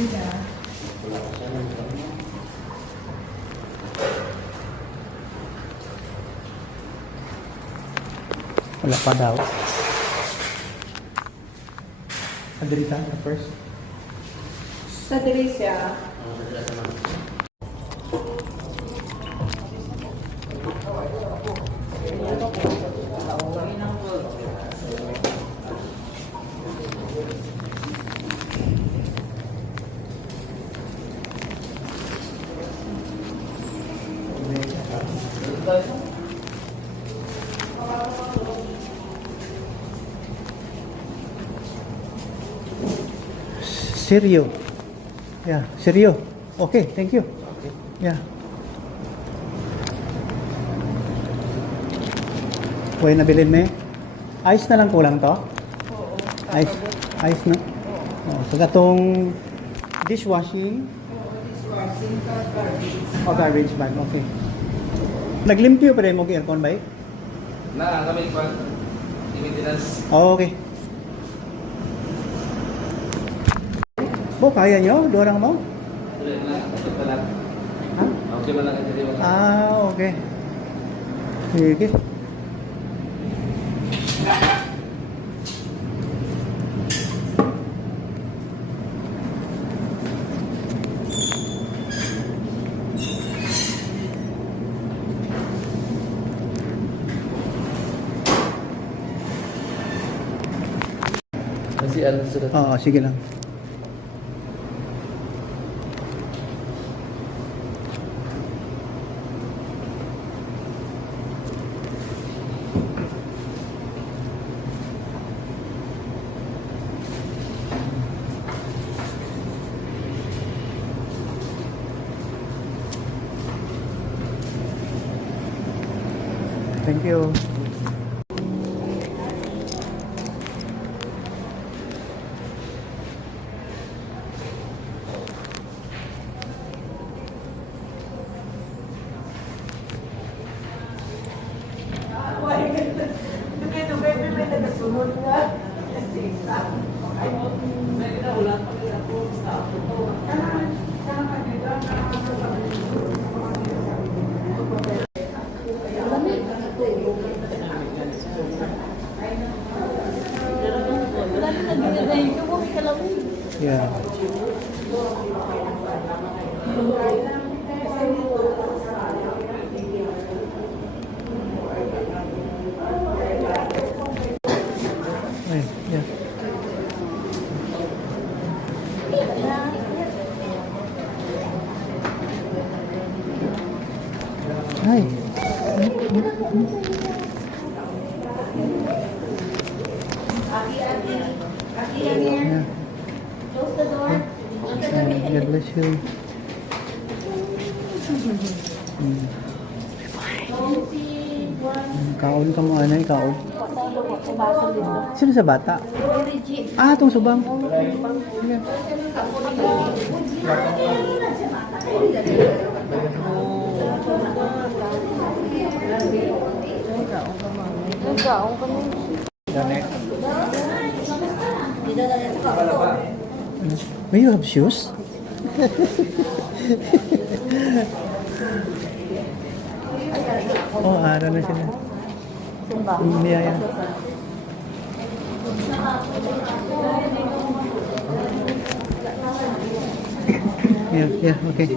Wala pa daw. Adrita na first. Sa Delicia. Seryo. Yeah, seryo. Okay, thank you. Okay. Yeah. Uy, nabilin mo eh. Ice na lang kulang to? Oo. Ice. Ice na? Oh, so gatong dishwashing. Oo, dishwashing, garbage. O garbage man, okay. Naglimpyo pa rin mo aircon ba eh? Na, kami pa. Maintenance. Oh, okay. Bo, kaya nyo? Dorang mo? Tuloy na, ito pa lang. Ha? Okay ba lang ito di ba? Okay. Sige. Kasi ano sudah. Oo, sige lang. Thank you. Yeah. Ay, yeah. Hi. Yeah. Close the door. God bless you. Kaon ka mo, ano kaon? Sino sa bata? Ah, itong subang. Yeah. Nagkaong kami. Danek. May you have shoes? Oh, araw na sila. Simba. Niyaya. Yeah, okay.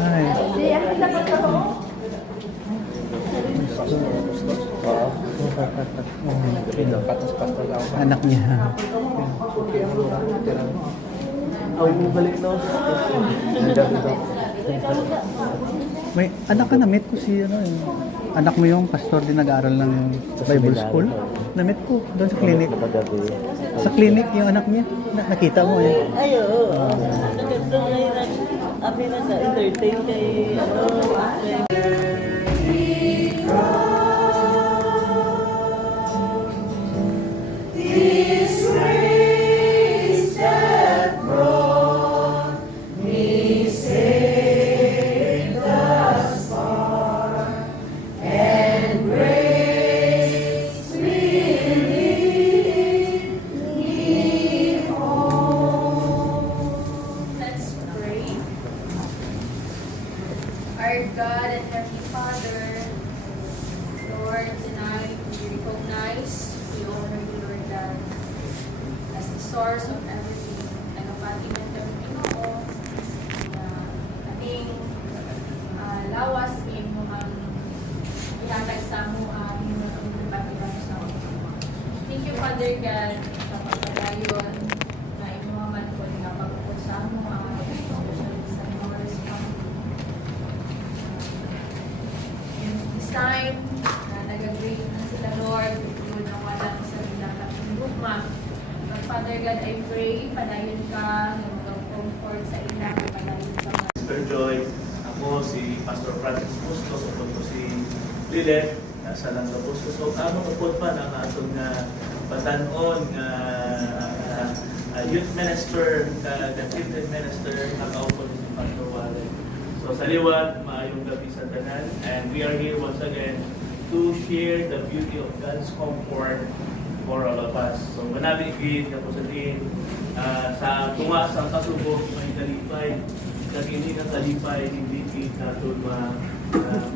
Hi. Anak niya. Ang balik no. May anak ka, na-meet ko si ano yung anak mo yung pastor din nag-aaral ng Bible school. Na-meet ko doon sa clinic. Sa clinic yung anak niya. Nakita mo eh. Ay, oo. Naganda ngayon. Abi na sa entertain kay ka, mag-comfort sa ilang malalim sa mga Mr. Joy, ako si Pastor Francis Bustos, ako po si Lilet, nasa Langga Bustos. So, kamo kapot pa ng atong patanon nga youth minister, the gifted minister, nakaupo ni si Pastor Wallet. So, sa liwat, maayong gabi sa tanan, and we are here once again to share the beauty of God's comfort for all of us. So, manabigid na po sa din, sa tunga sa kasubok, may dalipay, hindi na talipay, hindi kita ito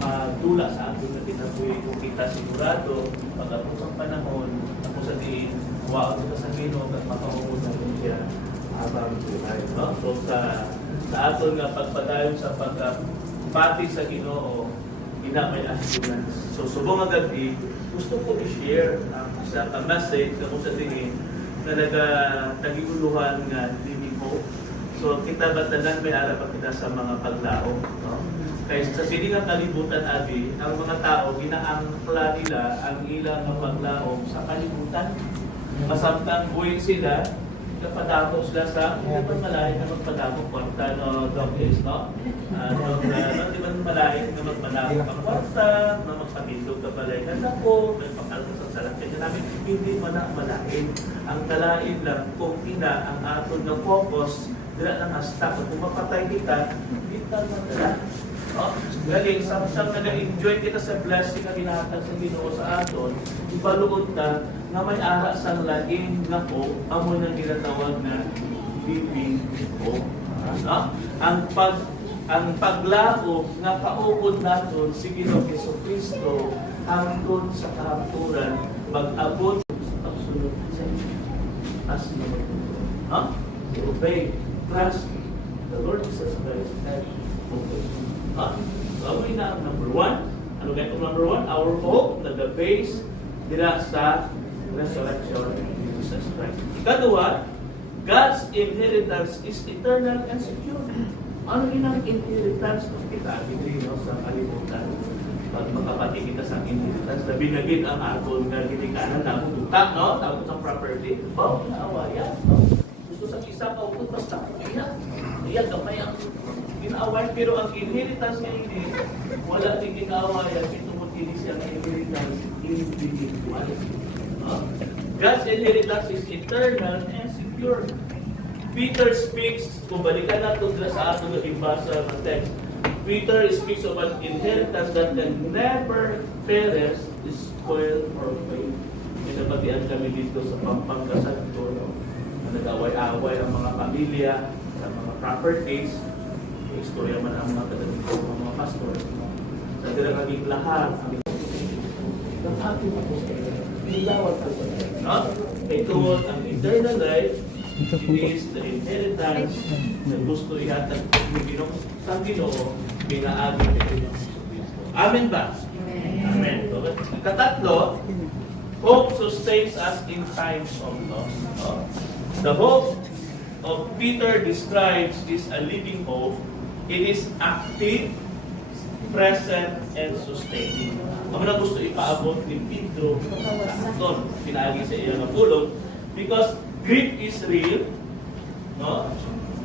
matula sa ato na tinapoy kung kita sigurado pagkatapos ang panahon ako sa diin huwag ito sa Ginoo at makaumunan siya habang buhay. No? So sa aton nga pagpadayon sa pagpati sa Ginoo may assurance. So subong agad gusto ko i-share ang isa ka message ako sa diin na nagiguluhan nga living hope. So kita batanan may ara pa kita sa mga paglaom, no? Kaya sa silingang kalibutan abi, ang mga tao ginaangkla nila ang ilang paglaom sa kalibutan. Masamtang buhay sila, kapadako sila sa hindi man malayo na magpadako kwarta no doggies, no? Hindi man malayo na magpadako ang kwarta, na magpamindog ka balay na nako, may pakalmas sa salat. Kaya namin hindi man na malain. Ang kalain lang kung ina ang aton na focus dila lang hasta kung mapatay kita, hindi ka madala. No? Galing, samsam nag-enjoy kita sa blessing na binahatag sa Ginoo sa aton, ipaluod ka na may ara sa laing na po, amo na ginatawag na living hope. No? Ang paglao nga kaupod naton si Ginoo Jesucristo hangtod sa kahapturan mag-abot sa pagsunod sa inyo. As naman. Obey, trust the Lord Jesus Christ and obey. Gawin na ang number one. Ano ganito number one? Our hope na the base dila sa resurrection of Jesus Christ. Ikadua, God's inheritance is eternal and secure. Ano yun ang inheritance ng kita? Pinrino sa kalimutan. Pag makapati kita sa inheritance, na binagin ang aton na ginikanan na pumunta, no? Tawag sa property. Oh, naawaya. No? Gusto sa isa ka upot, basta iyak. Iyak, kamay ang ginaaway. Pero ang inheritance niya hindi, wala din ginaawayan. Pitungod hindi siya ang inheritance individual. No? God's inheritance is eternal and secure. Peter speaks, kung balikan natin sa ato na ibasa ng text, Peter speaks of an inheritance that can never perish, spoil, or fade. May nabatian kami dito sa Pampanga ko, no? Na nag-away-away ang mga pamilya, sa mga properties. May istorya man ang mga kadalito ng mga pastor. No? Sa naging lahat, ang ating nilawat ko sa no? Ito ang eternal life. It is the inheritance na gusto ihatag ng Ginoo sa Ginoo pinaagi ni Kristo. Amen ba? Amen. Katatlo, hope sustains us in times of loss. The hope of Peter describes is a living hope. It is active, present, and sustaining. Ang na gusto ipaabot ni Pedro sa aton, pinaagi sa iyang pulong, because grief is real, no?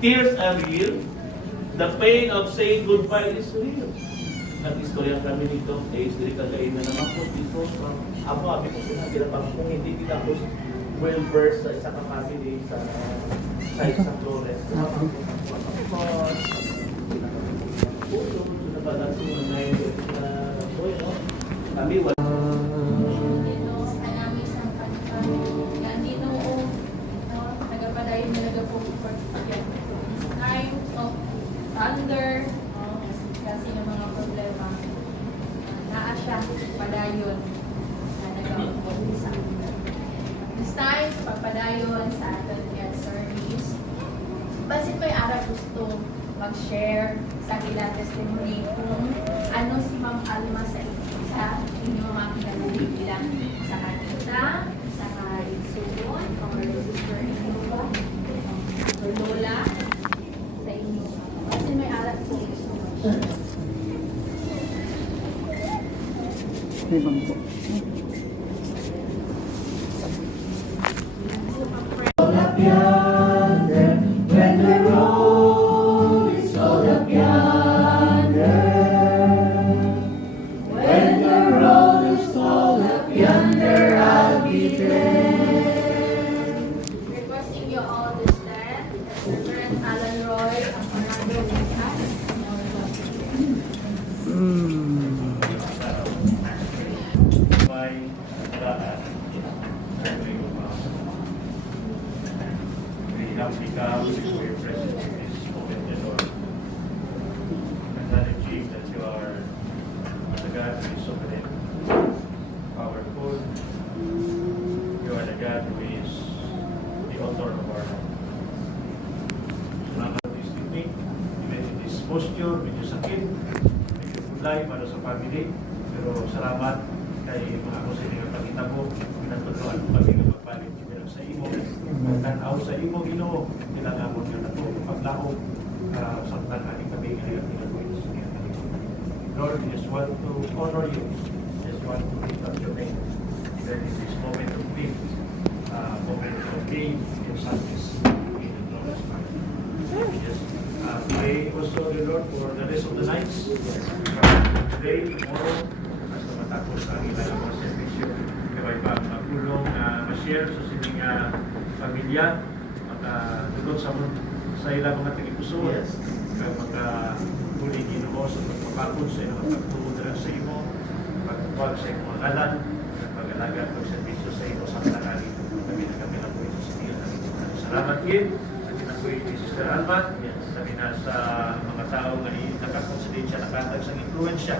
Tears are real. The pain of saying goodbye is real. Nag-istorya kami nito, history kagayin na naman po dito. Ako, abi ko sinabi na kung hindi kita po well-versed sa isa family sa site sa Flores. Kami wala. Thunder, kasi ng mga problema, naa siya, padayon, na nag-aupong sa atin. This time, pagpadayon sa atin kaya service, basit may ara gusto mag-share sa ilang testimony kung ano si Ma'am Alma sa inyong mga kinalalig bilang sa kanita, sa kaitsuon, or sister Inuba, or Lola, sa inyo. Kasi may alat po gusto mag-share. May bangko. Reverend Alan Roy, ang panalo ng May daan. We have become before your presence in this moment, dear Lord. And that achieve that you are the God who is sovereign, powerful. You are the God who is the author of our life. Salamat this evening, even in this posture, medyo sakit, medyo kulay para sa family. Pero salamat kay mga kusiling ang pagkitabo, pinatuloan ang pagkitabo pagpalit niyo sa imo. Tanaw sa imo, Ginoo, nilangamon niyo na ito, paglaog, sa tanang kami ngayon, pinatuloy sa inyo. Lord, we just want to honor you, just want to lift up your name. Even in this moment of faith, moment of faith and sadness, in the Lord's mind. We just pray also, the Lord, for the rest of the nights, today, tomorrow, hasta matapos ang ilang mga servisyo. Kaya ba, magulong ma-share sa sining pamilya, magtulog sa ilang mga tagipuso, kaya magkuling Ginoo sa pagpapakod sa ilang pagtuod sa imo, pagtuwag sa imo mga ngalan, pag-alaga ng servisyo sa imo sa tanari. Kami na po ito sa iyo. Salamat din. Kami na po ito Sister Alma. Sabi na sa mga tao na nakakonsider siya, nakatag sa influensya.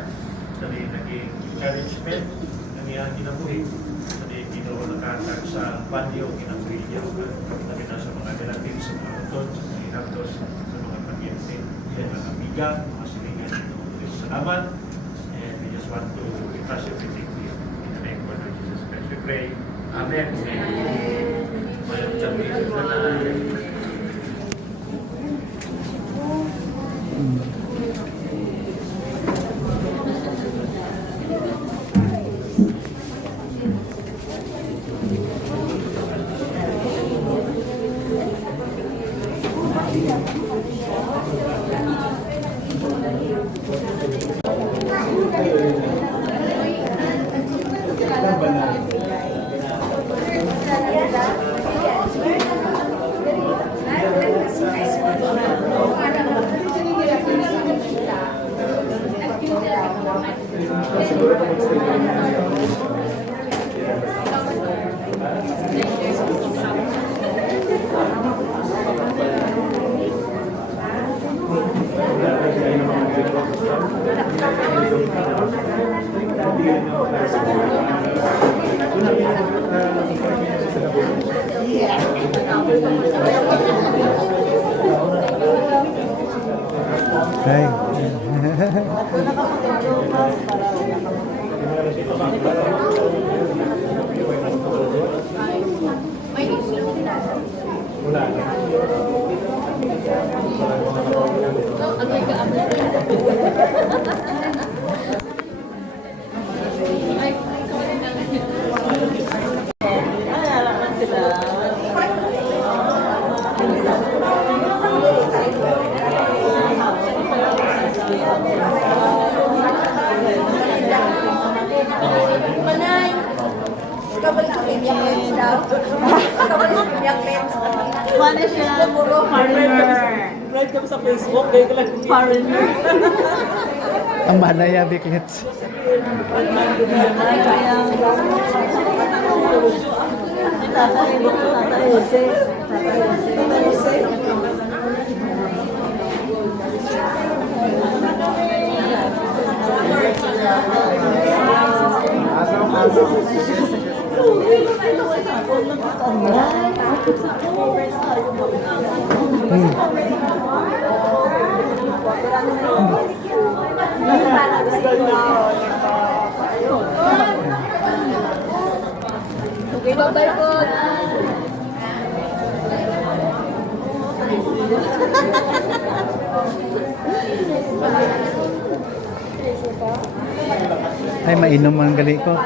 Sabi naging encouragement na niya kinabuhi. Sabi Ginoo nakatag sa value kinabuhi niya. Sabi na sa mga relatives, sa mga utod, sa mga inaptos, sa mga pagyente, sa mga amiga, mga silingan. Salamat. And we just want to entrust everything to you. In the name of Lord Jesus Christ, we pray. Amen. Ay. May issue sila. Amoy ka, amoy. Ay, Alaman sila. Manay. Kabalik sa Piliang Lens daw. Kabalik sa Piliang Lens. Paano siya? Foreigner. Right kami sa Facebook, gaya ko lang. Foreigner. Ang Malaya Biklets. Tatay Jose. Tatay Jose. Okay, bye-bye po. Ay, mainom ang gali ko.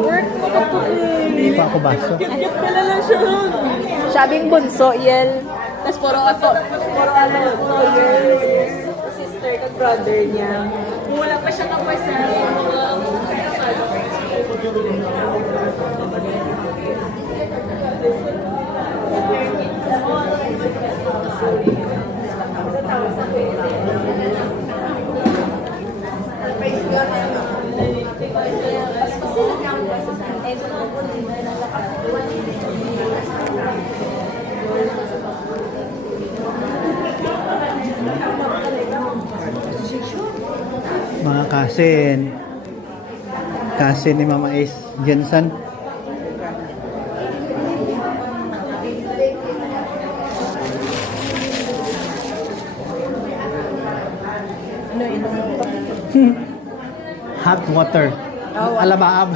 Work mo na po Hindi pa ako baso. Cute pala lang siya. Sabing bunso, yel. Tapos puro ato. Puro lawyer. Sister ka brother niya. Kung wala pa siya kapasal. Mga kasin. Kasin ni Mama Ace Jensen. Hot water. Alabaab.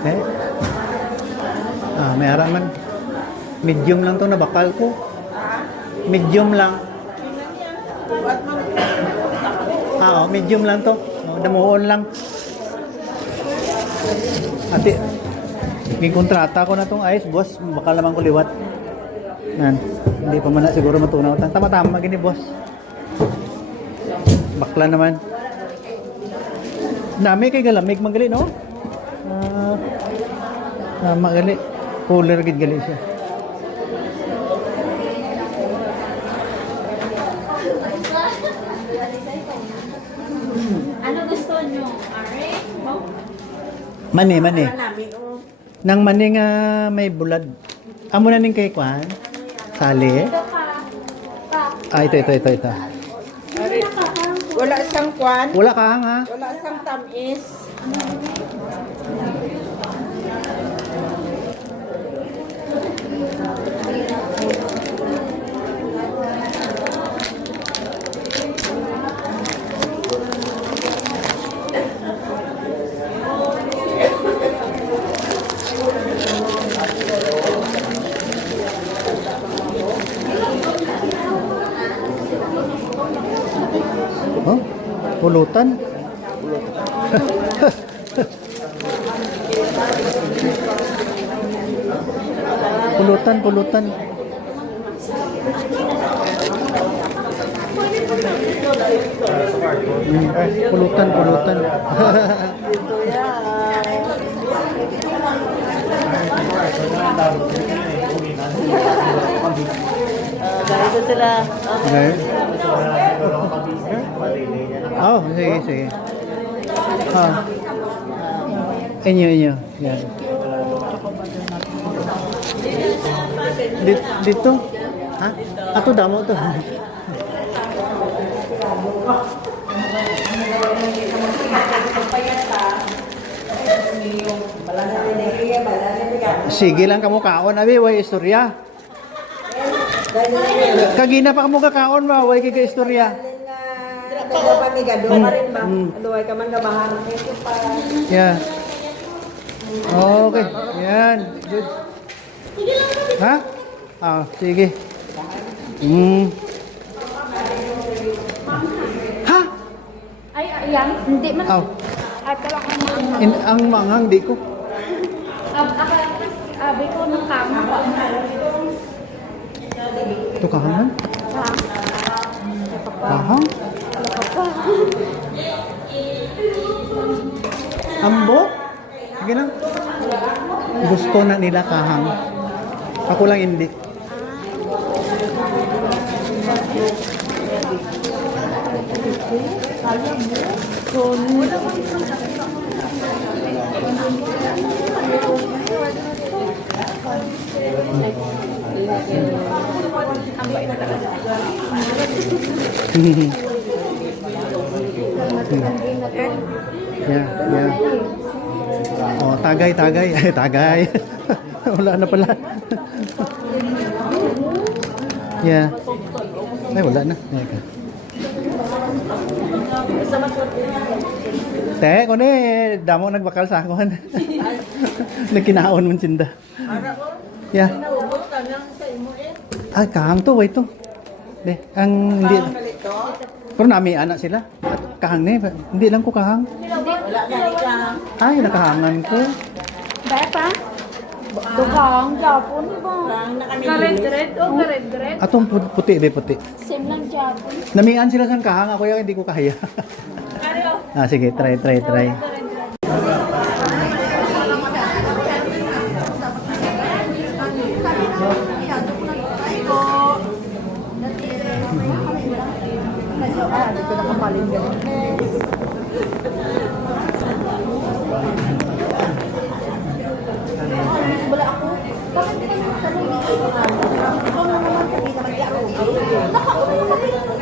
Okay. May haraman. Medium lang to na bakal ko. Medium lang. Medium lang to. Damuon lang. Ate, may kontrata ko na tong ice, boss. Bakal naman ko liwat. Yan. Hindi pa man na siguro matunaw. Tama-tama gini, boss. Bakla naman. Dami kay galamig magali, no? Magali. Cooler gid gali siya. Ano gusto nyo? Orange? Mani. Nang mani nga may bulad. Amo na ning kay kwan. Sali. Ito pa. Ito. Wala sang kwan. Wala ka ha? Wala sang tamis. Oh, pulutan. Pulutan. Pulutan. Ganito sila. Okay. Oh, sige. Inyo. Yan. Dito? Ha? Ako damo to. Sige lang kamo kaon abi way istorya. Kagina pa kamo kakaon ba way kay istorya. Aduay ka man gabahan. Yeah. Okay. Yan. Good. Ha? Sige. Ha? Ay, ayan. Hindi man. At lang ang Ang mangang di ko. Abi ko ng kama ko. Ito kahangan? Kahang? Ambo? Sige na. Gusto na nila kahang. Ako lang hindi. Yeah, yeah. Oh, tagay, tagay. Ay, tagay. Wala na pala. Yeah. Ay, wala na. Teka. Te, kung damo nagbakal sa akon. Nagkinaon man sinda. Yeah. Ay, kahang to, wait to. De, ang hindi. Pero nami anak sila. Kahang ni, hindi lang ko kahang. Wala na ka. Ay, nakahangan ko. Beta? Tukang, Japon ba? Kared-red o kared-red? Atong puti, be puti. Same lang Japon. Namian sila sa kahang ako yung hindi ko kaya. Ah, sige, try. Dito na kapaling ganun. Wala ako. Bakit hindi ka nagtanong dito? Ikaw na naman kanina mag-iaro. Nakauna naman.